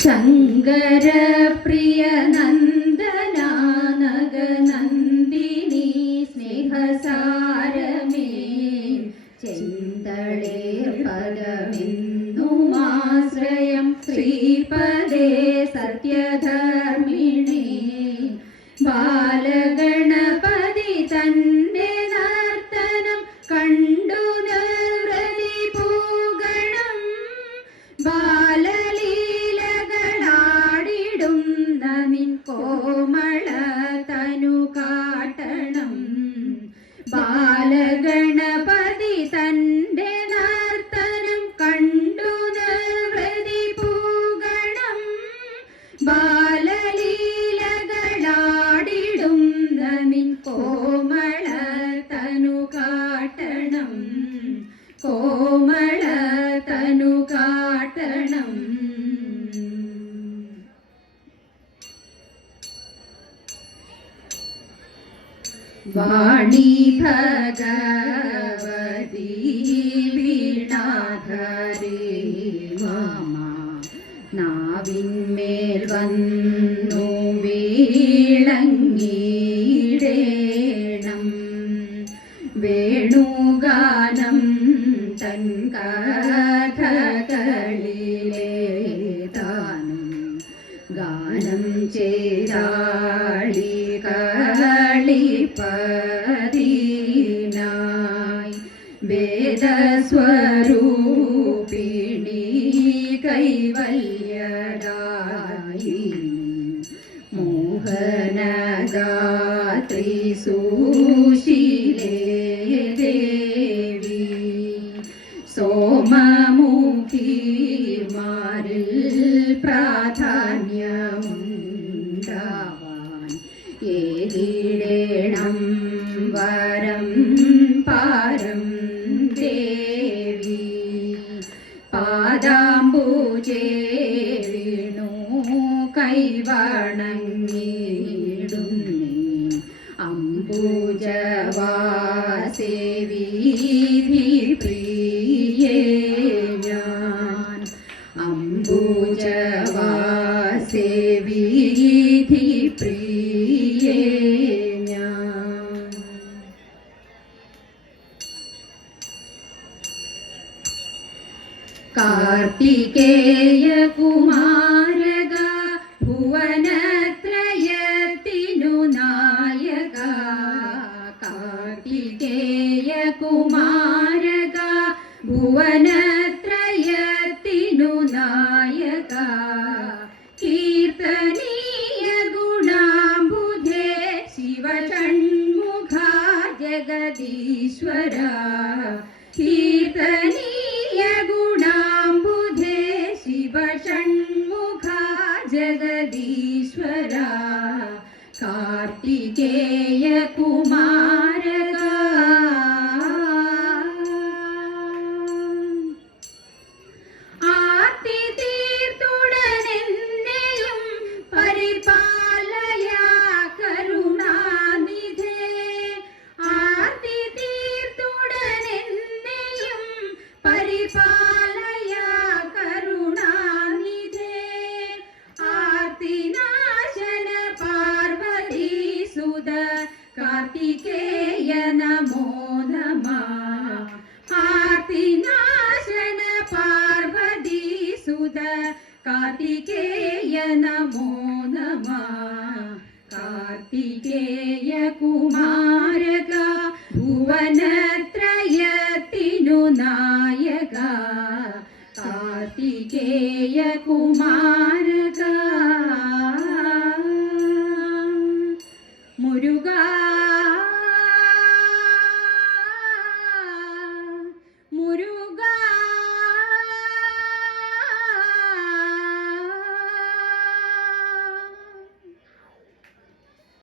ശങ്കര പ്രിയ നന്ദനാനഗ നന്ദിനി സ്നേഹസാരമേ ചെന്തളേ പദമെന്നുമാശ്രയം ശ്രീപദേ സത്യധർമ്മിണി. ബാലഗണപതി കോമള തനു കാട്ടണം. കോമള തനു കാട്ടണം. വാണി ഭഗവതി വീണാധരേ മാമ. നാവിന്മേൽ വന്നു. വീളങ്ങിടേണം വേണുഗാനം തൻ കഥകളിലെ താനും. ഗാനം ചേരാളി കളിപ്പതിനായി വേദസ്വരൂപിണി കൈവല്യദായി സുശീലേ ദേവി സോമമുഖിമാരിൽ പ്രാധാന്യമുണ്ടാവാൻ വരം പാരം ദേവി. പാദാംബുജേ വീണു കൈവണങ്ങിടുന്നേ അംബുജവാസേവീധി പ്രിയേ ഞാൻ അംബുജവാസേവീധി പ്രിയേ ഞാൻ കാർത്തികേയ കുമാരക ഭുവനത്രയത്തിനു കുമാരക ഭുവനത്രയത്തിനു നായക. കീർത്തനീയ ഗുണാംബുധേ ശിവഷൺമുഖ ജഗദീശ്വര. കീർത്തനീയ ഗുണാംബുധേ ശിവഷൺമുഖ ജഗദീശ്വര. കാർത്തികേയ കുമാരക ഗണപതിയ നമോ നമ ആർത്തിനാശന പാർവതി സുത കാർത്തികേയ നമോ നമ കാർത്തികേയ കുമാരക ഭുവനത്രയത്തിനു നായക കാർത്തികേയ കുമാരക. മുരുകാ